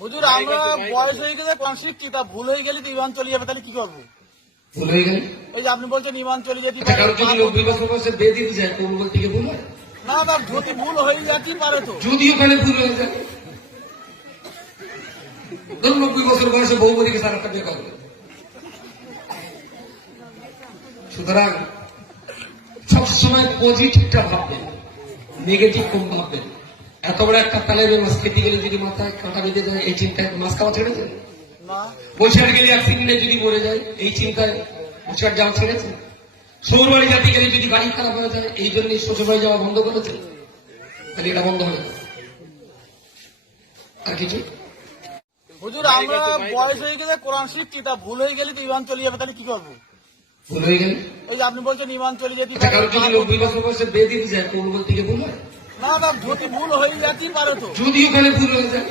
হুজুর আমরা বয়স হয়ে গেলে কোরআন শরীফ কিতাব ভুল হয়ে গেলে তো ইমান চলে যাবে, তাহলে কি করবো? ভুল হয়ে গেলে ওই যে আপনি বলছেন ইমান চলে যেতে আচ্ছা, পারে, কারো যদি 90 বছর বয়সে বিয়ে দিতে যায় কোন থেকে ভুল হয়? না তার যদি ভুল হয়ে যেতেই পারে তো। যদি ওখানে ভুল হয়ে যায়, ধরুন 90 বছর বয়সে বউ বলিকে সারা একটা বিয়ে করবে। সুতরাং সবসময় পজিটিভটা ভাববেন, নেগেটিভ কম ভাববেন। এত বড় একটা তালেবের মাছ খেতে গেলে যদি মাথায় কাঁটা বেঁধে যায়, এই চিন্তায় মাছ খাওয়া ছেড়েছে? না বৈশাখ গেলে অ্যাক্সিডেন্টে যদি মরে যায়, এই চিন্তায় বৈশাখ যাওয়া ছেড়েছে? শ্বশুরবাড়ি যাতে গেলে যদি গাড়ি খারাপ হয়ে যায়, এই জন্যই শ্বশুরবাড়ি যাওয়া বন্ধ করেছে? তাহলে এটা বন্ধ হবে আর কিছু? হুজুর আমরা বয়স হয়ে গেলে কোরআন শরীফ কিতাব ভুল হয়ে গেলে তো ইমান চলে যাবে, তাহলে কি করবো? ভুল হয়ে গেলে ওই যে আপনি বলছেন ইমান চলে যেতে আচ্ছা, পারে, কারো যদি 90 বছর বয়সে বিয়ে দিতে যায় কোন থেকে ভুল হয়? না তার যদি ভুল হয়ে যেতেই পারে তো। যদি ওখানে ভুল হয়ে যায়,